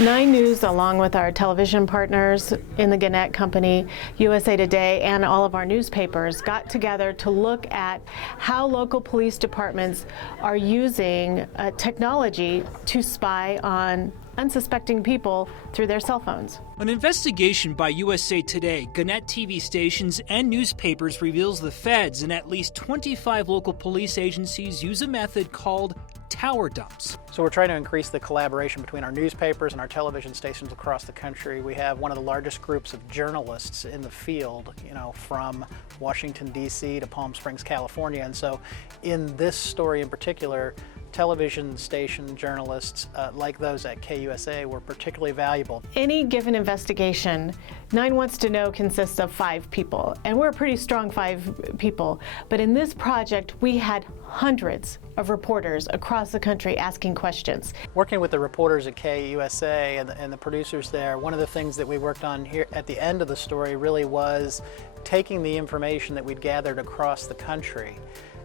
9 News, along with our television partners in the Gannett Company, USA Today, and all of our newspapers, got together to look at how local police departments are using technology to spy on unsuspecting people through their cell phones. An investigation by USA Today, Gannett TV stations, and newspapers reveals the feds and at least 25 local police agencies use a method called tower dumps. So we're trying to increase the collaboration between our newspapers and our television stations across the country. We have one of the largest groups of journalists in the field, from Washington, D.C. to Palm Springs, California. And so in this story in particular, television station journalists like those at KUSA were particularly valuable. Any given investigation, 9 Wants to Know consists of 5 people, and we're a pretty strong 5 people. But in this project, we had hundreds of reporters across the country asking questions. Working with the reporters at KUSA and the producers there, one of the things that we worked on here at the end of the story really was taking the information that we'd gathered across the country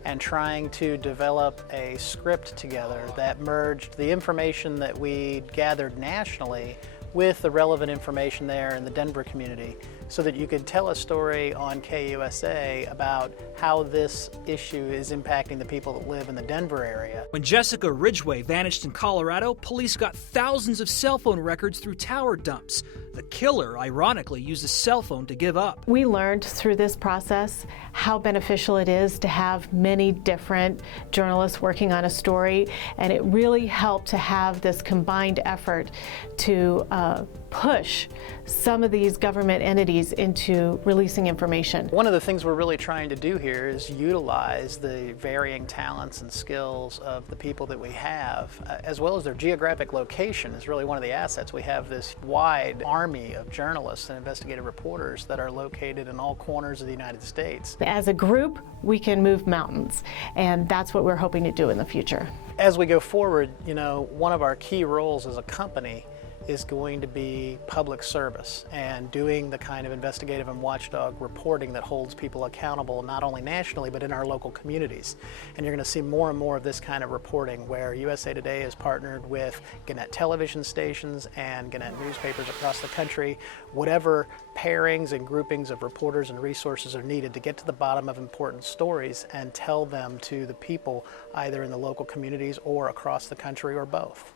and trying to develop a script together that merged the information that we gathered nationally with the relevant information there in the Denver community, so that you could tell a story on KUSA about how this issue is impacting the people that live in the Denver area. When Jessica Ridgway vanished in Colorado, police got thousands of cell phone records through tower dumps. The killer, ironically, used a cell phone to give up. We learned through this process how beneficial it is to have many different journalists working on a story, and it really helped to have this combined effort to push some of these government entities into releasing information. One of the things we're really trying to do here is utilize the varying talents and skills of the people that we have, as well as their geographic location is really one of the assets. We have this wide army of journalists and investigative reporters that are located in all corners of the United States. As a group, we can move mountains, and that's what we're hoping to do in the future. As we go forward, one of our key roles as a company is going to be public service and doing the kind of investigative and watchdog reporting that holds people accountable not only nationally but in our local communities. And you're going to see more and more of this kind of reporting where USA Today is partnered with Gannett television stations and Gannett newspapers across the country. Whatever pairings and groupings of reporters and resources are needed to get to the bottom of important stories and tell them to the people either in the local communities or across the country or both.